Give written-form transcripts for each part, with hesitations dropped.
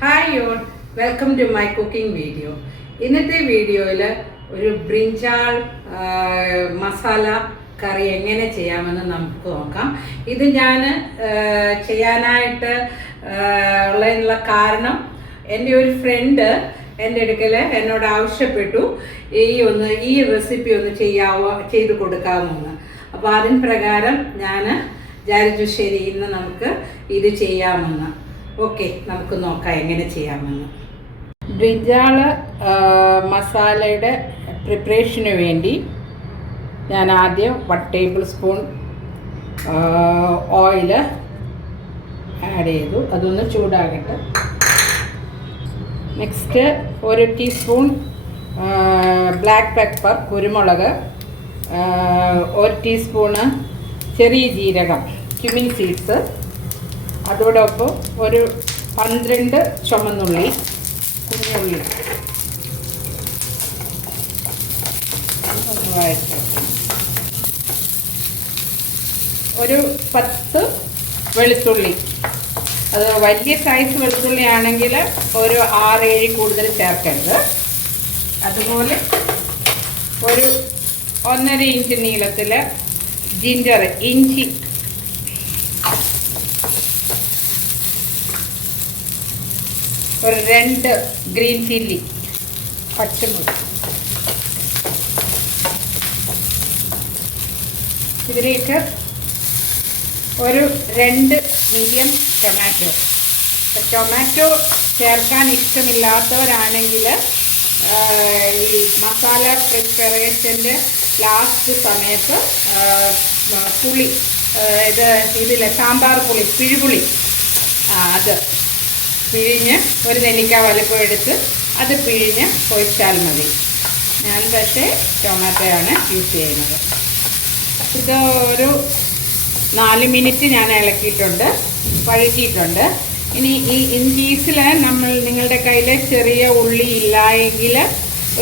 Hi all, welcome to my cooking video. ഇന്നത്തെ വീഡിയോയിൽ ഒരു ബ്രിഞ്ചാൾ മസാല കറി എങ്ങനെ ചെയ്യാമെന്ന് നമുക്ക് നോക്കാം. ഇത് ഞാൻ ചെയ്യാനായിട്ട് ഉള്ളതിനുള്ള കാരണം എൻ്റെ ഒരു ഫ്രണ്ട് എൻ്റെ അടുക്കൽ എന്നോട് ആവശ്യപ്പെട്ടു ഈ റെസിപ്പി ഒന്ന് ചെയ്ത് കൊടുക്കാമെന്ന്. അപ്പോൾ അതിന് പ്രകാരം ഞാൻ വിചാരിച്ചു ശരി ഇന്ന് നമുക്ക് ഇത് ചെയ്യാമെന്ന്. ഓക്കെ, നമുക്ക് നോക്കാം എങ്ങനെ ചെയ്യാമെന്ന്. ബ്രിഞ്ചാൾ മസാലയുടെ പ്രിപ്പറേഷന് വേണ്ടി ഞാൻ ആദ്യം 1 ടേബിൾ സ്പൂൺ ഓയിൽ ആഡ് ചെയ്തു. അതൊന്ന് ചൂടാകട്ടെ. നെക്സ്റ്റ് 1 ടീസ്പൂൺ ബ്ലാക്ക് പെപ്പർ കുരുമുളക്, 1 ടീസ്പൂണ് ചെറിയ ജീരകം ക്യുമിൻ സീഡ്സ്, അതോടൊപ്പം ഒരു 12 ചുമന്നുള്ളി കുഞ്ഞുള്ളി ഒന്ന് വഴറ്റും. ഒരു 10 വെളുത്തുള്ളി, അത് വലിയ സൈസ് വെളുത്തുള്ളി ആണെങ്കിൽ ഒരു 6-7 കൂടുതൽ ചേർക്കരുത്. അതുപോലെ ഒരു 1.5 ഇഞ്ച് നീളത്തിൽ ഇഞ്ചി, ഒരു 2 ഗ്രീൻ ചില്ലി, പച്ചമുളക്. ഇതിലേക്ക് ഒരു 2 മീഡിയം ടൊമാറ്റോ. ടൊമാറ്റോ ചേർക്കാൻ ഇഷ്ടമില്ലാത്തവരാണെങ്കിൽ ഈ മസാല പ്രിപ്പറേഷൻ്റെ ലാസ്റ്റ് സമയത്ത് പുളി, ഇതില്ല സാമ്പാർ പുളി, പിഴുപുളി, അത് പിഴിഞ്ഞ് ഒരു നെല്ലിക്ക വലുപ്പം എടുത്ത് അത് പിഴിഞ്ഞ് ഒഴിച്ചാൽ മതി. ഞാൻ പക്ഷേ ടൊമാറ്റോയാണ് യൂസ് ചെയ്യുന്നത്. ഇത് ഒരു 4 മിനിറ്റ് ഞാൻ ഇളക്കിയിട്ടുണ്ട്, വഴറ്റിയിട്ടുണ്ട്. ഇനി ഇൻ കേസിൽ നിങ്ങളുടെ കയ്യിൽ ചെറിയ ഉള്ളി ഇല്ല എങ്കിൽ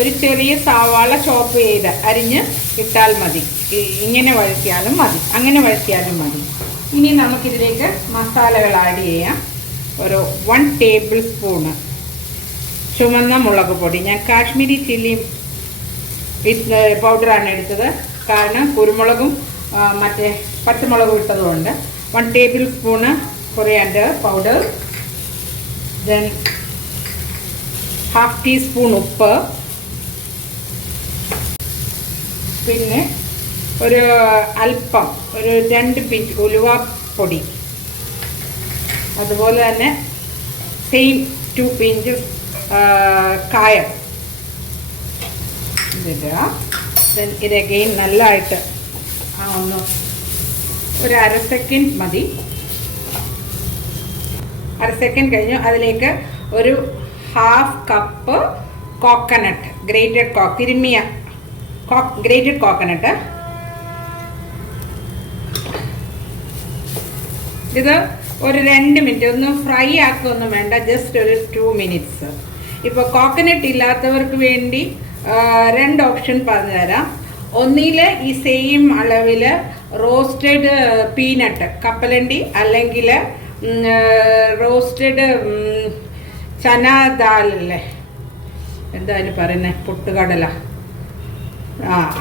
ഒരു ചെറിയ സവാള ചോപ്പ് ചെയ്ത് അരിഞ്ഞ് ഇട്ടാൽ മതി. ഇങ്ങനെ വഴറ്റിയാലും മതി, അങ്ങനെ വഴറ്റിയാലും മതി. ഇനി നമുക്കിതിലേക്ക് മസാലകൾ ആഡ് ചെയ്യാം. ഒരു 1 ടേബിൾ സ്പൂണ് ചുവന്ന മുളക് പൊടി. ഞാൻ കാശ്മീരി ചില്ലി പൗഡറാണ് എടുത്തത്, കാരണം കുരുമുളകും മറ്റേ പച്ചമുളകും ഇട്ടതുകൊണ്ട്. 1 table spoon coriander powder, then 1/2 teaspoon ഉപ്പ്, പിന്നെ ഒരു അല്പം ഒരു 2 പിഞ്ച് ഉലുവാപ്പൊടി, അതുപോലെ തന്നെ സെയിം 2 പിഞ്ച് കായം ഇതിടുക. ദെൻ ഇത് അഗെയിൻ നല്ലതായിട്ട് ഒന്ന് ഒരു 1/2 സെക്കൻഡ് മതി. 1/2 സെക്കൻഡ് കഴിഞ്ഞു. അതിലേക്ക് ഒരു 1/2 കപ്പ് കോക്കനട്ട്, ഗ്രേറ്റഡ് കോക്കനട്ട്. ഇത് ഒരു 2 മിനിറ്റ് ഒന്ന് ഫ്രൈ ആക്കുകയൊന്നും വേണ്ട, ജസ്റ്റ് ഒരു 2 മിനിറ്റ്സ്. ഇപ്പോൾ കോക്കനട്ട് ഇല്ലാത്തവർക്ക് വേണ്ടി 2 ഓപ്ഷൻ പറഞ്ഞുതരാം. ഒന്നിൽ ഈ സെയിം അളവിൽ റോസ്റ്റഡ് പീനട്ട്, കപ്പലണ്ടി, അല്ലെങ്കിൽ റോസ്റ്റഡ് ചന ദാലല്ലേ, എന്താ അതിന് പറയുന്നത്, പൊട്ടുകടല,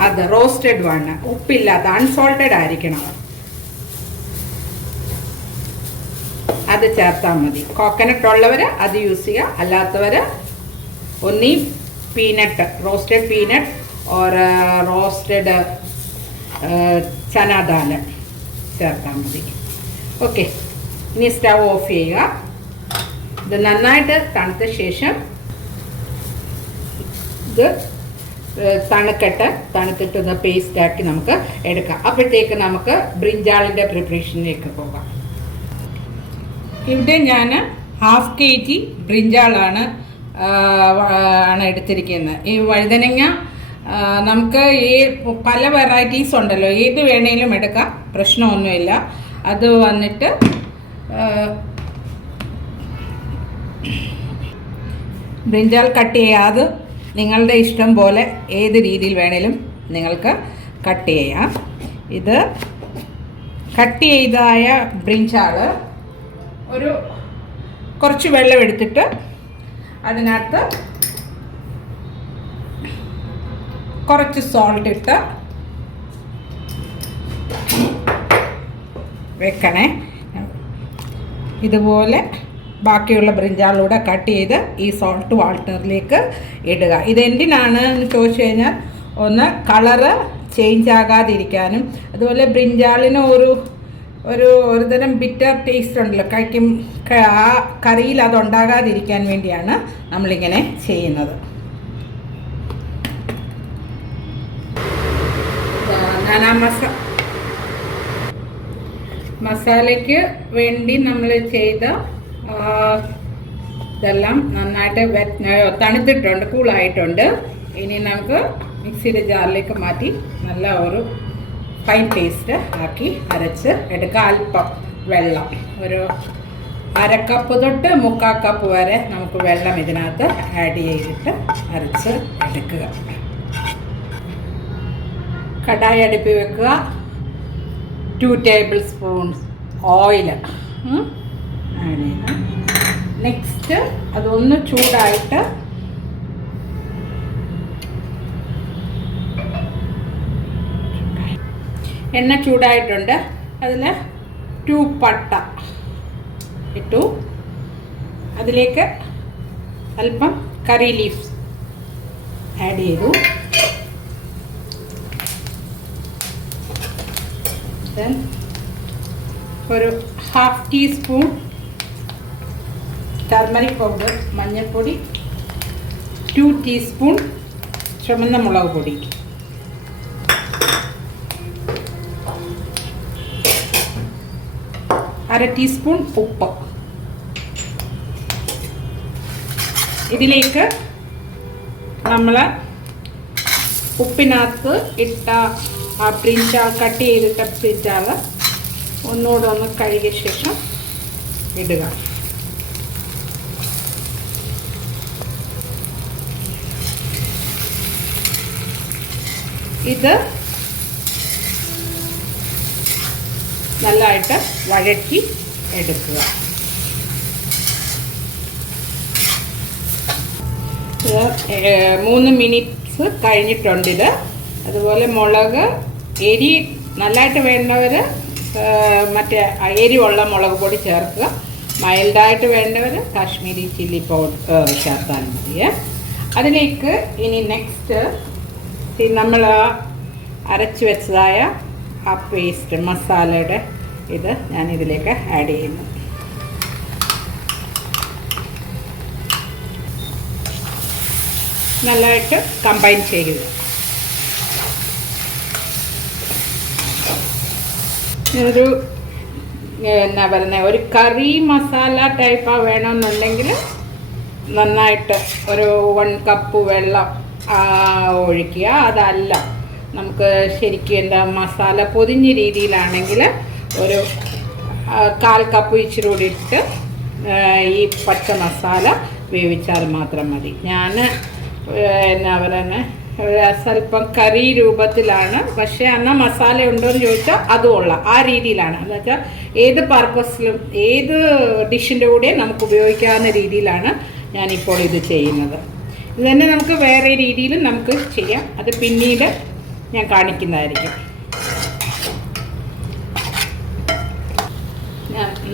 അത് റോസ്റ്റഡ് വേണം, ഉപ്പില്ലാത്ത അൺസോൾട്ടഡ് ആയിരിക്കണം, അത് ചേർത്താൽ മതി. കോക്കനട്ട് ഉള്ളവർ അത് യൂസ് ചെയ്യുക, അല്ലാത്തവർ ഒന്നീ peanut, roasted peanut or roasted chana dal ചേർത്താൽ മതി. ഓക്കെ, ഇനി സ്റ്റവ് ഓഫ് ചെയ്യുക. ഇത് നന്നായിട്ട് തണുത്ത ശേഷം ഇത് തണുത്തിട്ട് ഒന്ന് പേസ്റ്റാക്കി നമുക്ക് എടുക്കാം. അപ്പോഴത്തേക്ക് നമുക്ക് ബ്രിഞ്ചാളിൻ്റെ പ്രിപ്പറേഷനിലേക്ക് പോകാം. ഇവിടെ ഞാൻ 1/2 kg ബ്രിഞ്ചാളാണ് എടുത്തിരിക്കുന്നത്. ഈ വഴുതനങ്ങ നമുക്ക് പല വെറൈറ്റീസ് ഉണ്ടല്ലോ, ഏത് വേണേലും എടുക്കാം, പ്രശ്നമൊന്നുമില്ല. അത് വന്നിട്ട് ബ്രിഞ്ചാൾ കട്ട് ചെയ്യാതെ നിങ്ങളുടെ ഇഷ്ടം പോലെ ഏത് രീതിയിൽ വേണേലും നിങ്ങൾക്ക് കട്ട് ചെയ്യാം. ഇത് കട്ട് ചെയ്തായ ബ്രിഞ്ചാൾ ഒരു കുറച്ച് വെള്ളം എടുത്തിട്ട് അതിനകത്ത് കുറച്ച് സോൾട്ട് ഇട്ട് വെക്കണേ. ഇതുപോലെ ബാക്കിയുള്ള ബ്രിഞ്ചാളൂടെ കട്ട് ചെയ്ത് ഈ സോൾട്ട് വാട്ടറിലേക്ക് ഇടുക. ഇതെന്തിനാണ് എന്ന് ചോദിച്ചു കഴിഞ്ഞാൽ, ഒന്ന് കളറ് ചേഞ്ച് ആകാതിരിക്കാനും, അതുപോലെ ബ്രിഞ്ചാളിന് ഒരു തരം ബിറ്റർ ടേസ്റ്റ് ഉണ്ടല്ലോ, കഴിക്കും, ആ കറിയിൽ അതുണ്ടാകാതിരിക്കാൻ വേണ്ടിയാണ് നമ്മളിങ്ങനെ ചെയ്യുന്നത്. ഞാൻ ആ മസാലയ്ക്ക് വേണ്ടി നമ്മൾ ചെയ്ത ഇതെല്ലാം നന്നായിട്ട് തണുത്തിട്ടുണ്ട്, കൂളായിട്ടുണ്ട്. ഇനി നമുക്ക് മിക്സിയുടെ ജാറിലേക്ക് മാറ്റി നല്ല ഒരു ഫൈൻ പേസ്റ്റ് ആക്കി അരച്ച് എടുക്കുക. അല്പം വെള്ളം, ഒരു 1/2 കപ്പ് തൊട്ട് 3/4 കപ്പ് വരെ നമുക്ക് വെള്ളം ഇതിനകത്ത് ആഡ് ചെയ്തിട്ട് അരച്ച് എടുക്കുക. കടായി അടുപ്പിൽ വെക്കുക. 2 ടേബിൾ സ്പൂൺസ് ഓയിൽ ആഡ് ചെയ്യുക. നെക്സ്റ്റ് അതൊന്ന് ചൂടായിട്ട് എണ്ണ ചൂടായിട്ടുണ്ട്. അതിൽ 2 പട്ട ഇട്ടു. അതിലേക്ക് അല്പം കറി ലീവ്സ് ആഡ് ചെയ്തു. ദെൻ ഒരു 1/2 ടീസ്പൂൺ ടർമറിക് പൗഡർ, മഞ്ഞൾപ്പൊടി, 2 ടീസ്പൂൺ ചുവന്ന മുളക് പൊടി, അര ടീസ്പൂൺ ഉപ്പ്. ഇതിലേക്ക് നമ്മൾ ഉപ്പിനകത്ത് ഇട്ട ആ ബ്രിഞ്ചാൾ, കട്ട് ചെയ്തിട്ട ബ്രിഞ്ചാൾ ഒന്നുകൂടെ ഒന്ന് കഴുകിയ ശേഷം ഇടുക. ഇത് നല്ലതായിട്ട് വഴറ്റി എടുക്കുക. 3 മിനിറ്റ്സ് കഴിഞ്ഞിട്ടുണ്ടിത്. അതുപോലെ മുളക് എരി നല്ലതായിട്ട് വേണ്ടവർ മറ്റേ എരിവുള്ള മുളക് പൊടി ചേർക്കുക. മൈൽഡായിട്ട് വേണ്ടവർ കാശ്മീരി ചില്ലി പൗഡർ ചേർത്താൽ മതി. അതിലേക്ക് ഇനി നെക്സ്റ്റ് നമ്മൾ അരച്ച് വെച്ചതായ ആ പേസ്റ്റ്, മസാലയുടെ ഇത് ഞാനിതിലേക്ക് ആഡ് ചെയ്യുന്നു. നല്ലതായിട്ട് കമ്പൈൻ ചെയ്യുക. ഒരു എന്നാ പറയുന്നത്, ഒരു കറി മസാല ടൈപ്പ് വേണമെന്നുണ്ടെങ്കിൽ നന്നായിട്ട് ഒരു 1 കപ്പ് വെള്ളം ഒഴിക്കുക. അതല്ല നമുക്ക് ശരിക്കും എന്താ മസാല പൊതിഞ്ഞ രീതിയിലാണെങ്കിൽ ഒരു 1/4 കപ്പ് ഇച്ചിരി കൂടി ഇട്ട് ഈ പച്ച മസാല വേവിച്ചാൽ മാത്രം മതി. ഞാൻ എന്നാ പറയുന്നത്, സ്വല്പം കറി രൂപത്തിലാണ്, പക്ഷേ എന്നാൽ മസാല ഉണ്ടോ എന്ന് ചോദിച്ചാൽ അതുമുള്ള ആ രീതിയിലാണ്. എന്ന് വെച്ചാൽ ഏത് പർപ്പസിലും ഏത് ഡിഷിൻ്റെ കൂടെ നമുക്ക് ഉപയോഗിക്കാവുന്ന രീതിയിലാണ് ഞാനിപ്പോൾ ഇത് ചെയ്യുന്നത്. ഇത് തന്നെ നമുക്ക് വേറെ രീതിയിലും നമുക്ക് ചെയ്യാം. അത് പിന്നീട് ഞാൻ കാണിക്കുന്നതായിരിക്കും.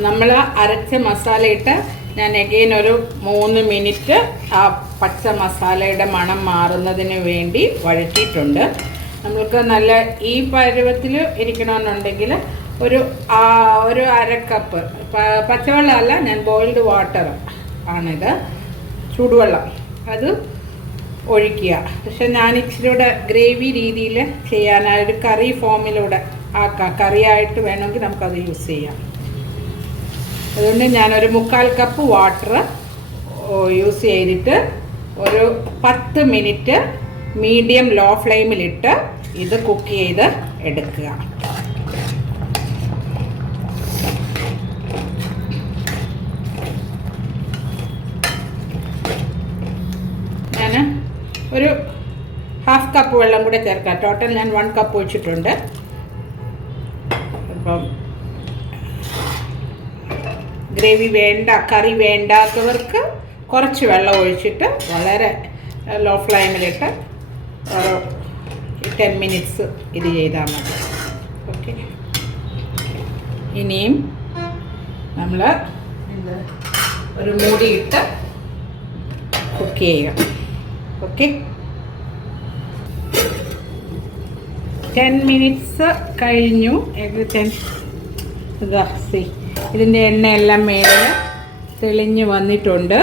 നമ്മൾ അരച്ച മസാല ഇട്ട് ഞാൻ എഗെയിൻ ഒരു 3 മിനിറ്റ് ആ പച്ച മസാലയുടെ മണം മാറുന്നതിന് വേണ്ടി വഴറ്റിയിട്ടുണ്ട്. നമ്മൾക്ക് നല്ല ഈ പരുവത്തിൽ ഇരിക്കണമെന്നുണ്ടെങ്കിൽ ഒരു 1/2 കപ്പ് പച്ചവെള്ളമല്ല, ഞാൻ ബോയിൽഡ് വാട്ടർ ആണിത്, ചൂടുവെള്ളം അത് ഒഴിക്കുക. പക്ഷെ ഞാൻ ഇച്ചിരിയുടെ ഗ്രേവി രീതിയിൽ ചെയ്യാനായി ഒരു കറി ഫോമിലൂടെ ആക്കാം. കറിയായിട്ട് വേണമെങ്കിൽ നമുക്കത് യൂസ് ചെയ്യാം. അതുകൊണ്ട് ഞാനൊരു 3/4 കപ്പ് വാട്ടർ യൂസ് ചെയ്തിട്ട് ഒരു 10 മിനിറ്റ് മീഡിയം ലോ ഫ്ലെയിമിലിട്ട് ഇത് കുക്ക് ചെയ്ത് എടുക്കുക. ഞാൻ ഒരു 1/2 കപ്പ് വെള്ളം കൂടെ ചേർക്കാം. ടോട്ടൽ ഞാൻ 1 കപ്പ് ഒഴിച്ചിട്ടുണ്ട്. അപ്പം ഗ്രേവി വേണ്ട, കറി വേണ്ടാത്തവർക്ക് കുറച്ച് വെള്ളം ഒഴിച്ചിട്ട് വളരെ ലോ ഫ്ലെയിമിലിട്ട് 10 മിനിറ്റ്സ് ഇത് ചെയ്താൽ മതി. ഓക്കെ, ഇനിയും നമ്മൾ ഒരു മൂടിയിട്ട് കുക്ക് ചെയ്യുക. ഓക്കെ, 10 മിനിറ്റ്സ് കഴിഞ്ഞു. ഇതിൻ്റെ എണ്ണയെല്ലാം മേലെ തെളിഞ്ഞ് വന്നിട്ടുണ്ട്.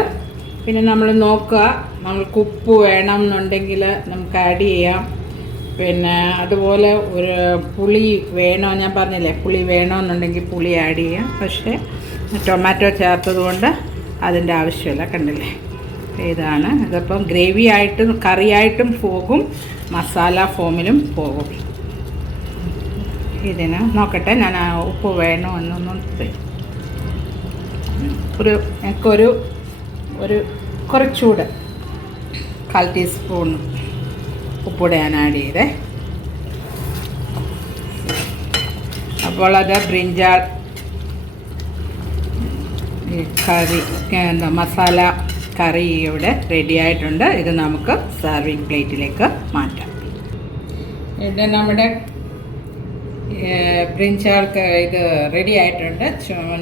പിന്നെ നമ്മൾ നോക്കുക, നമ്മൾക്ക് ഉപ്പ് വേണം എന്നുണ്ടെങ്കിൽ നമുക്ക് ആഡ് ചെയ്യാം. പിന്നെ അതുപോലെ ഒരു പുളി വേണോ, ഞാൻ പറഞ്ഞില്ലേ പുളി വേണമെന്നുണ്ടെങ്കിൽ പുളി ആഡ് ചെയ്യാം. പക്ഷേ ടൊമാറ്റോ ചേർത്തത് കൊണ്ട് അതിൻ്റെ ആവശ്യമില്ല. കണ്ടില്ലേ, ഇതാണ്. ഇതിപ്പം ഗ്രേവി ആയിട്ടും കറിയായിട്ടും പോകും, മസാല ഫോമിലും പോകും. ഇതിന് നോക്കട്ടെ, ഞാൻ ഉപ്പ് വേണോ എന്നൊന്നും എനിക്കൊരു കുറച്ചുകൂടെ 1/4 ടീസ്പൂൺ ഉപ്പൂടെ ഞാൻ ആഡ് ചെയ്തേ. അപ്പോൾ അത് ബ്രിഞ്ചാൾ കറി മസാല കറി ഇവിടെ റെഡി ആയിട്ടുണ്ട്. ഇത് നമുക്ക് സർവിങ് പ്ലേറ്റിലേക്ക് മാറ്റാം. ഇവിടെ നമ്മുടെ ബ്രിഞ്ചാൾ ഇത് റെഡി ആയിട്ടുണ്ട്.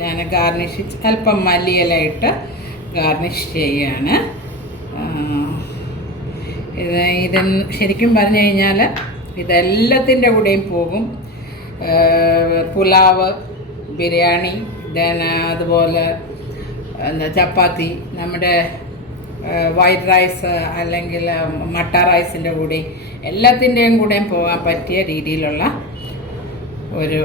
ഞാൻ ഗാർണിഷ് അല്പം മല്ലിയില ഇട്ട് ഗാർണിഷ് ചെയ്യുകയാണ്. ഇത് ശരിക്കും പറഞ്ഞു കഴിഞ്ഞാൽ ഇതെല്ലാത്തിൻ്റെ കൂടെയും പോകും. പുലാവ്, ബിരിയാണി, അതുപോലെ ചപ്പാത്തി, നമ്മുടെ വൈറ്റ് റൈസ് അല്ലെങ്കിൽ മട്ട റൈസിൻ്റെ കൂടെ എല്ലാത്തിൻ്റെയും കൂടെയും പോകാൻ പറ്റിയ രീതിയിലുള്ള ഒരു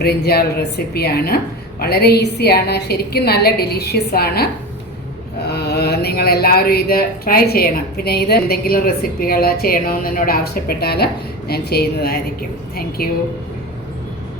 ബ്രിഞ്ചാൾ റെസിപ്പിയാണ്. വളരെ ഈസിയാണ്, ശരിക്കും നല്ല ഡെലീഷ്യസ് ആണ്. നിങ്ങളെല്ലാവരും ഇത് ട്രൈ ചെയ്യണം. പിന്നെ ഇത് എന്തെങ്കിലും റെസിപ്പികൾ ചെയ്യണമെന്ന് എന്നോട് ആവശ്യപ്പെട്ടാൽ ഞാൻ ചെയ്യുന്നതായിരിക്കും. Thank you.